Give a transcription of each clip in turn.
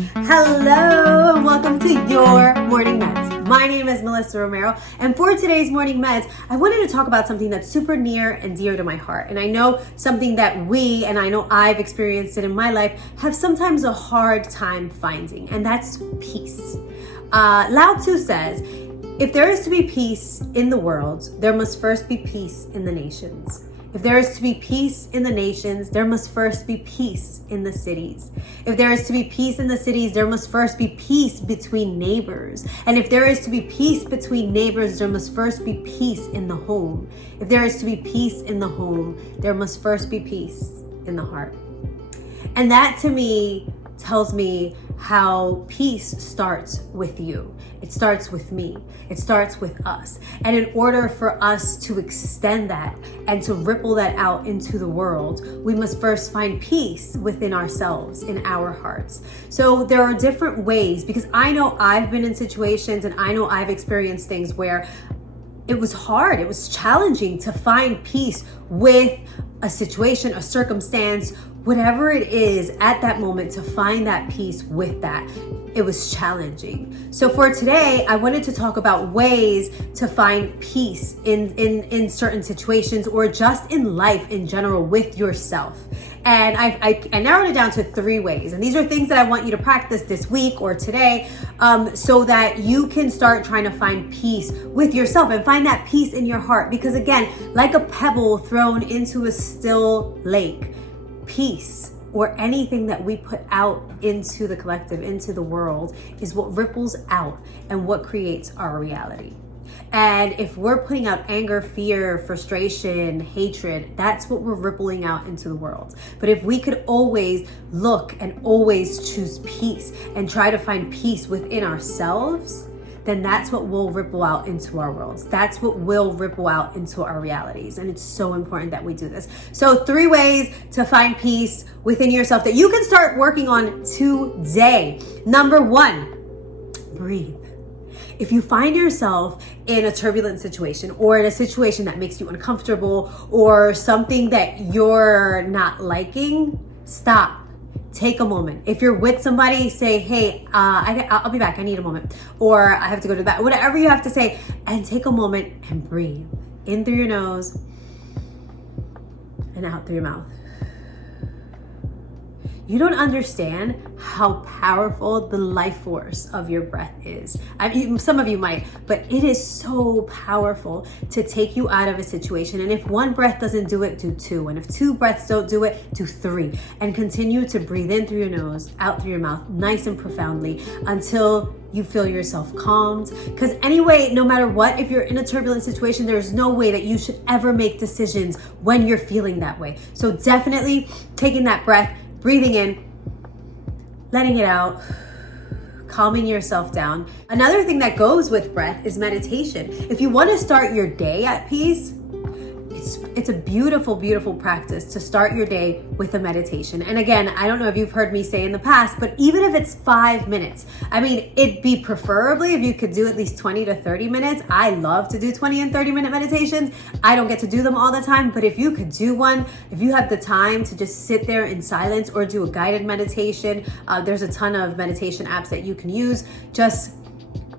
Hello, and welcome to your Morning Meds. My name is Melissa Romero, and for today's Morning Meds, I wanted to talk about something that's super near and dear to my heart. And I know something that I know I've experienced it in my life, have sometimes a hard time finding, and that's peace. Lao Tzu says, if there is to be peace in the world, there must first be peace in the nations. If there is to be peace in the nations, there must first be peace in the cities. If there is to be peace in the cities, there must first be peace between neighbors. And if there is to be peace between neighbors, there must first be peace in the home. If there is to be peace in the home, there must first be peace in the heart. And that to me tells me how peace starts with you. It starts with me. It starts with us. And in order for us to extend that and to ripple that out into the world, we must first find peace within ourselves, in our hearts. So there are different ways, because I know I've been in situations and I know I've experienced things where it was hard, it was challenging to find peace with a situation, a circumstance, whatever it is at that moment, to find that peace with that. It was challenging. So for today, I wanted to talk about ways to find peace in certain situations, or just in life in general with yourself. And I narrowed it down to 3 ways. And these are things that I want you to practice this week or today, so that you can start trying to find peace with yourself and find that peace in your heart. Because again, like a pebble thrown into a still lake, peace, or anything that we put out into the collective, into the world, is what ripples out and what creates our reality. And if we're putting out anger, fear, frustration, hatred, that's what we're rippling out into the world. But if we could always look and always choose peace and try to find peace within ourselves, then that's what will ripple out into our worlds. That's what will ripple out into our realities. And it's so important that we do this. So 3 ways to find peace within yourself that you can start working on today. Number 1, breathe. If you find yourself in a turbulent situation, or in a situation that makes you uncomfortable, or something that you're not liking, stop. Take a moment. If you're with somebody, say, hey, I'll be back. I need a moment. Or I have to go to the bathroom. Whatever you have to say, and take a moment and breathe. In through your nose and out through your mouth. You don't understand how powerful the life force of your breath is. I mean, some of you might, but it is so powerful to take you out of a situation. And if 1 breath doesn't do it, do 2. And if 2 breaths don't do it, do 3. And continue to breathe in through your nose, out through your mouth, nice and profoundly, until you feel yourself calmed. Because anyway, no matter what, if you're in a turbulent situation, there's no way that you should ever make decisions when you're feeling that way. So definitely taking that breath, breathing in, letting it out, calming yourself down. Another thing that goes with breath is meditation. If you want to start your day at peace, it's a beautiful, beautiful practice to start your day with a meditation. And again, I don't know if you've heard me say in the past, but even if it's 5 minutes, I mean, it'd be preferably if you could do at least 20 to 30 minutes. I love to do 20 and 30 minute meditations. I don't get to do them all the time, but if you could do one, if you have the time to just sit there in silence or do a guided meditation, there's a ton of meditation apps that you can use just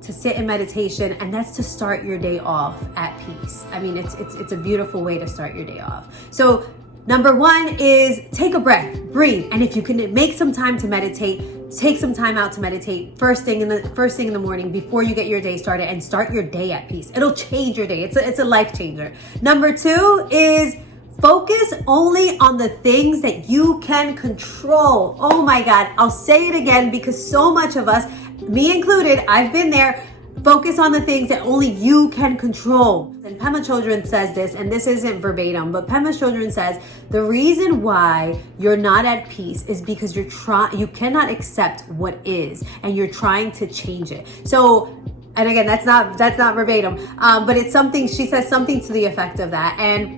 to sit in meditation, and that's to start your day off at peace. I mean, it's a beautiful way to start your day off. So number 1 is take a breath, breathe, and if you can make some time to meditate, take some time out to meditate first thing in the morning before you get your day started, and start your day at peace. It'll change your day. It's a life changer. Number 2 is focus only on the things that you can control. Oh my God, I'll say it again, because so much of us, me included, I've been there. Focus on the things that only you can control. And Pema Chodron says this, and this isn't verbatim, but Pema Chodron says the reason why you're not at peace is because you cannot accept what is, and you're trying to change it. So, and again, that's not verbatim, but it's something, she says something to the effect of that. And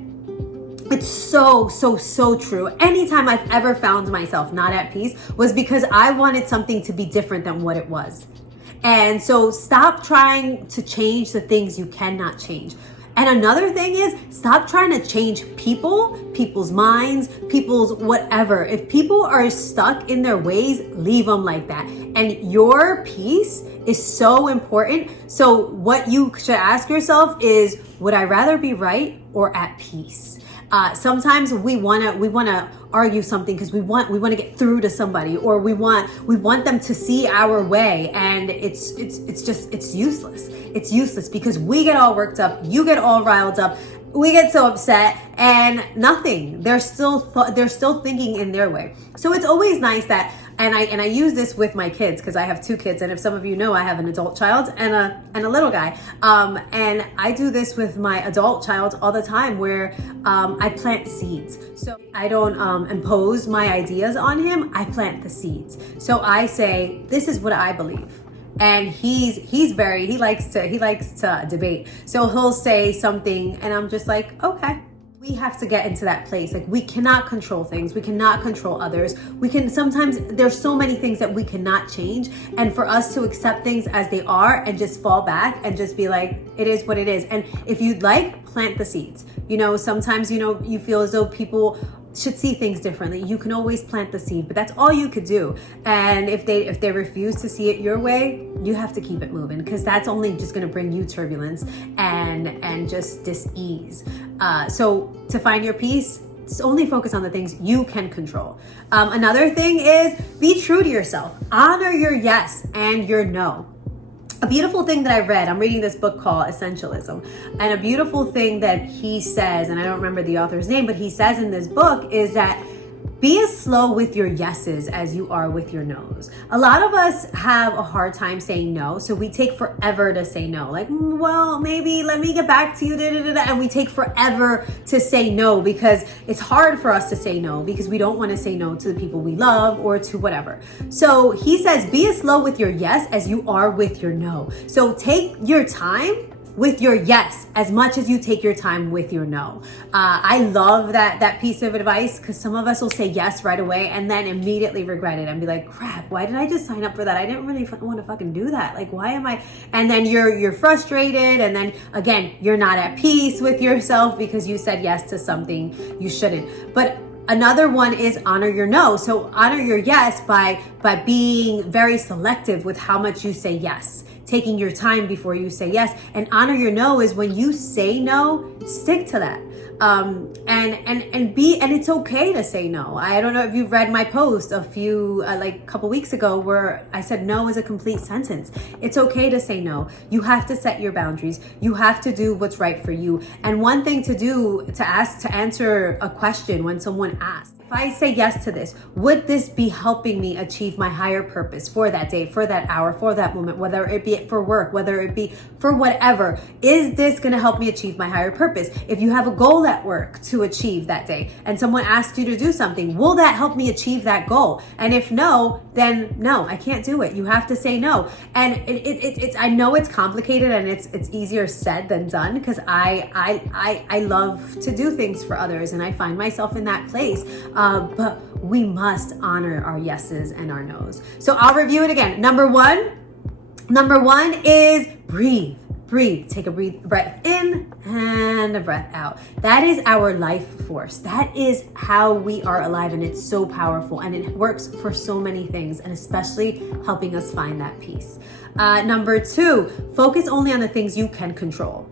it's so true. Anytime I've ever found myself not at peace was because I wanted something to be different than what it was. And so stop trying to change the things you cannot change. And another thing is, stop trying to change people's minds, people's whatever. If people are stuck in their ways, leave them like that. And your peace is so important. So what you should ask yourself is, would I rather be right or at peace? Sometimes we wanna argue something because we want to get through to somebody, or we want them to see our way, and it's useless. It's useless because we get all worked up, you get all riled up, we get so upset, and nothing. They're still thinking in their way. So it's always nice that, and I use this with my kids because I have 2 kids, and if some of you know, I have an adult child and a little guy. And I do this with my adult child all the time, where I plant seeds. So I don't impose my ideas on him. I plant the seeds. So I say, this is what I believe. And he likes to debate. So he'll say something and I'm just like, okay. We have to get into that place. Like, we cannot control things. We cannot control others. Sometimes there's so many things that we cannot change. And for us to accept things as they are and just fall back and just be like, it is what it is. And if you'd like, plant the seeds. Sometimes, you feel as though people should see things differently. You can always plant the seed, but that's all you could do. And if they refuse to see it your way, you have to keep it moving, because that's only just going to bring you turbulence and just dis-ease. So to find your peace, just only focus on the things you can control. Another thing is, be true to yourself. Honor your yes and your no. A beautiful thing that I read, I'm reading this book called Essentialism, and a beautiful thing that he says, and I don't remember the author's name, but he says in this book is that be as slow with your yeses as you are with your nos. A lot of us have a hard time saying no, so we take forever to say no. Like, well, maybe let me get back to you, and we take forever to say no because it's hard for us to say no because we don't want to say no to the people we love or to whatever. So he says, be as slow with your yes as you are with your no. So take your time with your yes as much as you take your time with your no. I love that piece of advice, because some of us will say yes right away and then immediately regret it and be like, crap, why did I just sign up for that? I didn't really want to fucking do that. Like, why am I? And then you're frustrated, and then again, you're not at peace with yourself because you said yes to something you shouldn't. But another one is honor your no. So honor your yes by being very selective with how much you say yes, taking your time before you say yes. And honor your no is when you say no, stick to that. And it's okay to say no. I don't know if you've read my post a couple weeks ago where I said no is a complete sentence. It's okay to say no. You have to set your boundaries. You have to do what's right for you. And one thing to do, to answer a question when someone asks, if I say yes to this, would this be helping me achieve my higher purpose for that day, for that hour, for that moment, whether it be for work, whether it be for whatever? Is this going to help me achieve my higher purpose? If you have a goal at work to achieve that day and someone asks you to do something, will that help me achieve that goal? And if no, then no, I can't do it. You have to say no. And it's I know it's complicated and it's easier said than done, because I love to do things for others and I find myself in that place. But we must honor our yeses and our nos. So I'll review it again. Number one is breathe. Take a breath in and a breath out. That is our life force. That is how we are alive, and it's so powerful, and it works for so many things, and especially helping us find that peace. Number two, focus only on the things you can control.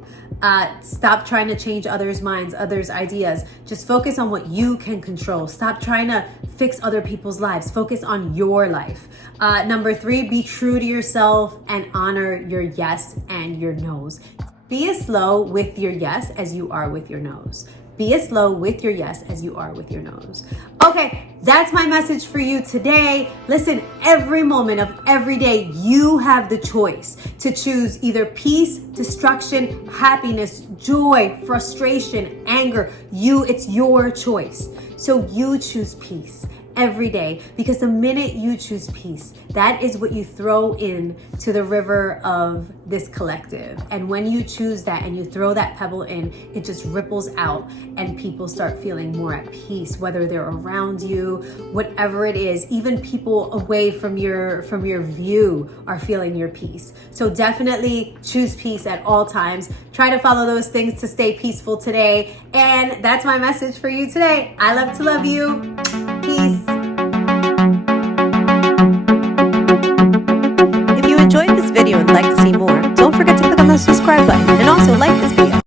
Stop trying to change others' minds, others' ideas. Just focus on what you can control. Stop trying to fix other people's lives. Focus on your life. Number three, be true to yourself and honor your yes and your no's. Be as slow with your yes as you are with your no's. Be as slow with your yes as you are with your no's. Okay, that's my message for you today. Listen, every moment of every day, you have the choice to choose either peace, destruction, happiness, joy, frustration, anger. It's your choice. So you choose peace every day, because the minute you choose peace, that is what you throw in to the river of this collective. And when you choose that and you throw that pebble in, it just ripples out and people start feeling more at peace, whether they're around you, whatever it is. Even people away from your view are feeling your peace. So definitely choose peace at all times. Try to follow those things to stay peaceful today. And that's my message for you today. I love to love you. Peace. If you enjoyed this video and like to see more, don't forget to click on the subscribe button and also like this video.